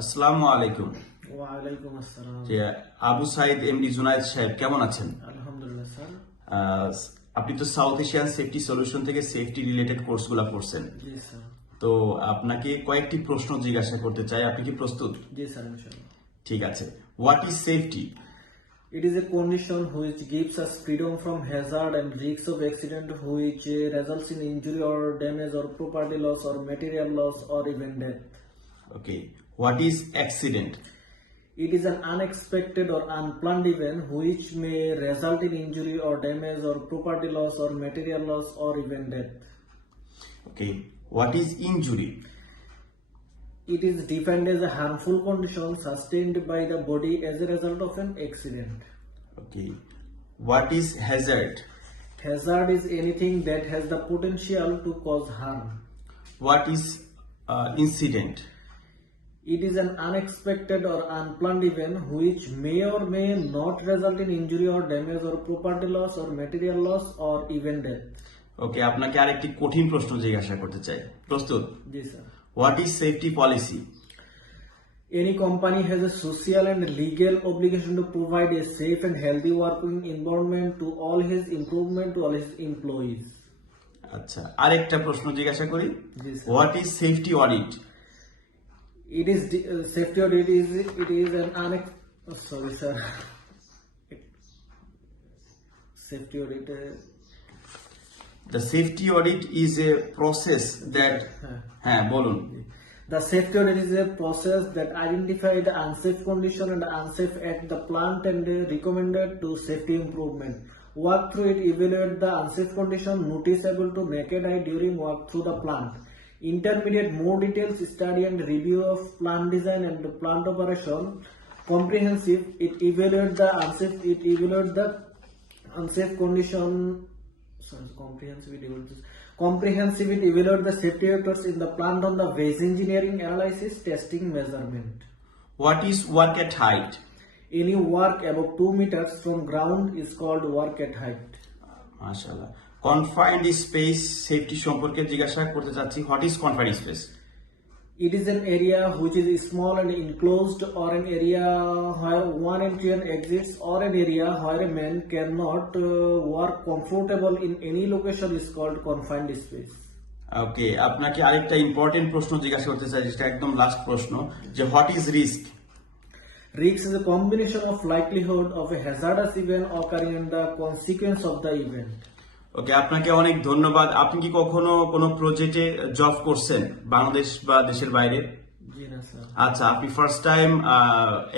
আসসালামু আলাইকুম। ওয়ালাইকুম আসসালাম। যে আবু সাইদ এমডি জুনায়েদ সাহেব কেমন আছেন? আলহামদুলিল্লাহ স্যার। আহ, আপনি তো সাউথ এশিয়ান সেফটি সলিউশন থেকে সেফটি রিলেটেড কোর্সগুলো করছেন। জি স্যার। তো আপনাকে কয়েকটি প্রশ্ন জিজ্ঞাসা করতে চাই, আপনি কি প্রস্তুত? জি স্যার, ইনশাআল্লাহ। ঠিক আছে। What is safety? It is a condition which gives us freedom from hazard and risks of accident which results in injury or damage or property loss or material loss or even death. Okay. What is accident? It is an unexpected or unplanned event which may result in injury or damage or property loss or material loss or even death. Okay. What is injury? It is defined as a harmful condition sustained by the body as a result of an accident. Okay. What is Hazard? Hazard is anything that has the potential to cause harm. What is incident? It is an unexpected or unplanned event which may or may not result in injury or damage or property loss or material loss or even death. ওকে, আপনাকে আরেকটি কঠিন প্রশ্ন জিজ্ঞাসা করতে চাই, প্রস্তুত? Yes, sir. What is safety policy? Any company has a social and legal obligation to provide a safe and healthy working environment to all his employees. আচ্ছা, আরেকটা প্রশ্ন জিজ্ঞাসা করি। Yes, sir. What is safety audit? It is safety audit is an sorry sir. Safety audit. The safety audit is a process that, হ্যাঁ বলুন। The safety audit is a process that identifies the unsafe condition and unsafe at the plant and recommended to safety improvement. Work through it, evaluate the unsafe condition noticeable to naked eye during work through the plant. Intermediate, more details study and review of plant design and plant operation. Comprehensive, it evaluate the unsafe condition. Sorry, comprehensive, it evaluate the safety factors in the plant on the base engineering, analysis, testing, measurement. What is work at height? Any work above 2 meters from ground is called work at height. মাশাআল্লাহ। Confined space safety সম্পর্কে জিজ্ঞাসা করতে চাচ্ছি। What is confined space? It is an area which is small and enclosed, or an area where one entry and exits, or an area where a man cannot work comfortable in any location is called confined space. ওকে, আপনাকে আরেকটা important প্রশ্ন জিজ্ঞাসা করতে চাই, যেটা একদম last প্রশ্ন, যে what is risk? Risk is a combination of likelihood of a hazardous event occurring and the consequence of the event. ওকে, আপনাকে অনেক ধন্যবাদ। আপনি কি কখনো কোনো প্রজেক্টে জব করছেন বাংলাদেশ বা দেশের বাইরে? জি না স্যার। আচ্ছা, আপনি ফার্স্ট টাইম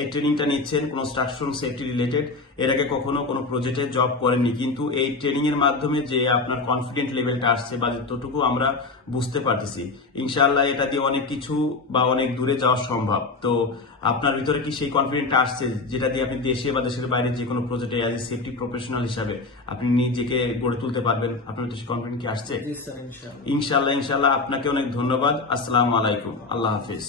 এই ট্রেনিংটা নিচ্ছেন কনস্ট্রাকশন সেফটি রিলেটেড, এর আগে কখনো কোনো প্রজেক্টে জব করেননি, কিন্তু এই ট্রেনিং এর মাধ্যমে যে আপনার কনফিডেন্ট লেভেলটা আসছে বা যতটুকু আমরা বুঝতে পারতেছি, ইনশাআল্লাহ এটা দিয়ে অনেক কিছু বা অনেক দূরে যাওয়া সম্ভব। তো আপনার ভিতরে কি সেই কনফিডেন্টটা আসছে যেটা দিয়ে আপনি দেশে বা দেশের বাইরে যে কোনো প্রজেক্টে অ্যাজ এ সেফটি প্রফেশনাল হিসাবে আপনি নিজেকে গড়ে তুলতে পারবেন? আপনার ভিতরে সেই কনফিডেন্ট কি আসছে? জি স্যার, ইনশাআল্লাহ। ইনশাআল্লাহ। আপনাকে অনেক ধন্যবাদ। আসসালামু আলাইকুম। আল্লাহ হাফিজ।